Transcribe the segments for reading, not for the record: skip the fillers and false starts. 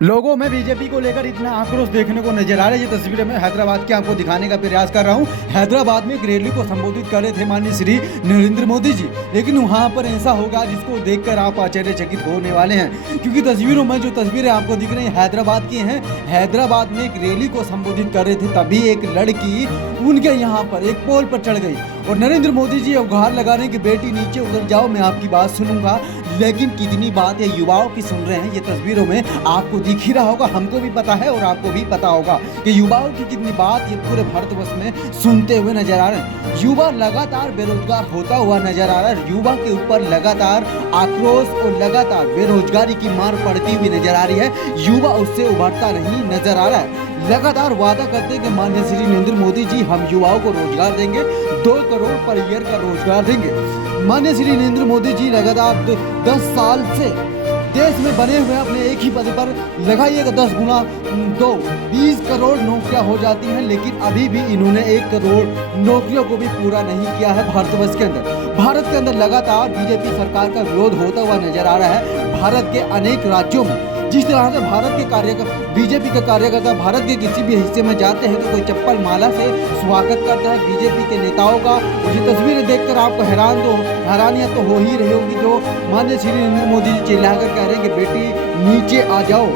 लोगों में बीजेपी को लेकर इतना आक्रोश देखने को नजर आ रहा है। ये तस्वीरें मैं हैदराबाद की आपको दिखाने का प्रयास कर रहा हूँ। हैदराबाद में एक रैली को संबोधित कर रहे थे माननीय श्री नरेंद्र मोदी जी, लेकिन वहाँ पर ऐसा होगा जिसको देखकर आप आश्चर्यचकित होने वाले हैं, क्योंकि तस्वीरों में जो तस्वीरें आपको दिख रही हैं हैदराबाद की हैं। हैदराबाद में एक रैली को संबोधित कर रहे थे, तभी एक लड़की उनके यहाँ पर एक पोल पर चढ़ गई और नरेंद्र मोदी जी गुहार लगा रहे हैं कि बेटी नीचे उतर जाओ, मैं आपकी बात सुनूंगा। लेकिन कितनी बात है युवाओं की सुन रहे हैं, ये तस्वीरों में आपको दिख ही रहा होगा, हमको भी पता है और आपको भी पता होगा कि युवाओं की कितनी बात ये पूरे भारतवर्ष में सुनते हुए नजर आ रहे हैं। युवा लगातार बेरोजगार होता हुआ नजर आ रहा है। युवा के ऊपर लगातार आक्रोश और लगातार बेरोजगारी की मार पड़ती हुई नजर आ रही है। युवा उससे उभरता नहीं नजर आ रहा है। लगातार वादा करते हैं कि माननीय श्री नरेंद्र मोदी जी हम युवाओं को रोजगार देंगे, 2 करोड़ पर ईयर का रोजगार देंगे। माननीय श्री नरेंद्र मोदी जी लगातार 10 साल से देश में बने हुए अपने एक ही पद पर लगाइएगा 10 गुना 2 20 करोड़ नौकरियां हो जाती हैं, लेकिन अभी भी इन्होंने 1 करोड़ नौकरियों को भी पूरा नहीं किया है। भारतवर्ष के अंदर, भारत के अंदर लगातार बीजेपी सरकार का विरोध होता हुआ नजर आ रहा है। भारत के अनेक राज्यों में जिस तरह से भारत के कार्यकर्ता बीजेपी के कार्यकर्ता भारत के किसी भी हिस्से में जाते हैं तो कोई चप्पल माला से स्वागत करता है बीजेपी के नेताओं का। ये तस्वीरें देखकर आपको हैरानियां तो हो ही रही होगी, जो माननीय श्री नरेंद्र मोदी जी चिल्लाकर कह रहे हैं कि बेटी नीचे आ जाओ।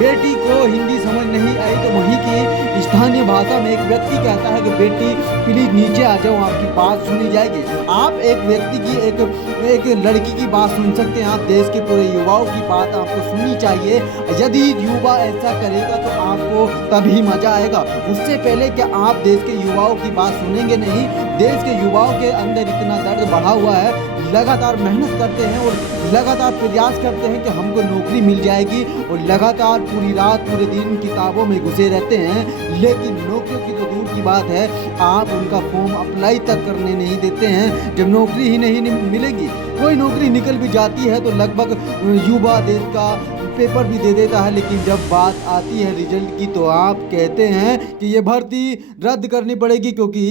बेटी को हिंदी समझ नहीं आई तो वहीं की स्थानीय भाषा में एक व्यक्ति कहता है कि बेटी प्लीज नीचे आ जाओ, आपकी बात सुनी जाएगी। आप एक व्यक्ति की एक लड़की की बात सुन सकते हैं, आप देश के पूरे युवाओं की बात आपको सुननी चाहिए। यदि युवा ऐसा करेगा तो आपको तभी मजा आएगा। उससे पहले क्या आप देश के युवाओं की बात सुनेंगे नहीं? देश के युवाओं के अंदर इतना दर्द बढ़ा हुआ है, लगातार मेहनत करते हैं और लगातार प्रयास करते हैं कि हमको नौकरी मिल जाएगी और लगातार पूरी रात पूरे दिन किताबों में घुसे रहते हैं, लेकिन नौकरियों की तो दूर की बात है, आप उनका फॉर्म अप्लाई तक करने नहीं देते हैं। जब नौकरी ही नहीं मिलेगी, कोई नौकरी निकल भी जाती है तो लगभग युवा देश का पेपर भी दे देता है, लेकिन जब बात आती है रिजल्ट की तो आप कहते हैं कि ये भर्ती रद्द करनी पड़ेगी क्योंकि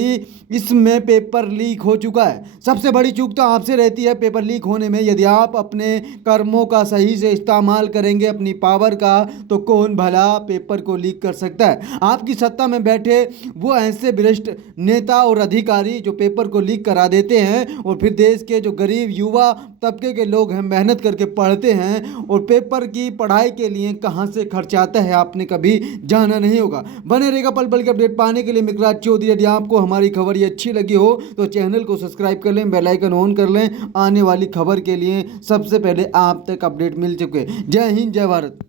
इसमें पेपर लीक हो चुका है। सबसे बड़ी चूक तो आपसे रहती है पेपर लीक होने में। यदि आप अपने कर्मों का सही से इस्तेमाल करेंगे, अपनी पावर का, तो कौन भला पेपर को लीक कर सकता है? आपकी सत्ता में बैठे वो ऐसे भ्रष्ट नेता और अधिकारी जो पेपर को लीक करा देते हैं और फिर देश के जो गरीब युवा तबके के लोग हैं, मेहनत करके पढ़ते हैं और पेपर की पढ़ाई के लिए कहां से खर्च आता है आपने कभी जाना नहीं होगा। बने रहेगा पल पल के अपडेट पाने के लिए मिकराज चौधरी। यदि आपको हमारी खबर ये अच्छी लगी हो तो चैनल को सब्सक्राइब कर लें, बेल आइकन ऑन कर लें, आने वाली खबर के लिए सबसे पहले आप तक अपडेट मिल चुके। जय हिंद, जय भारत।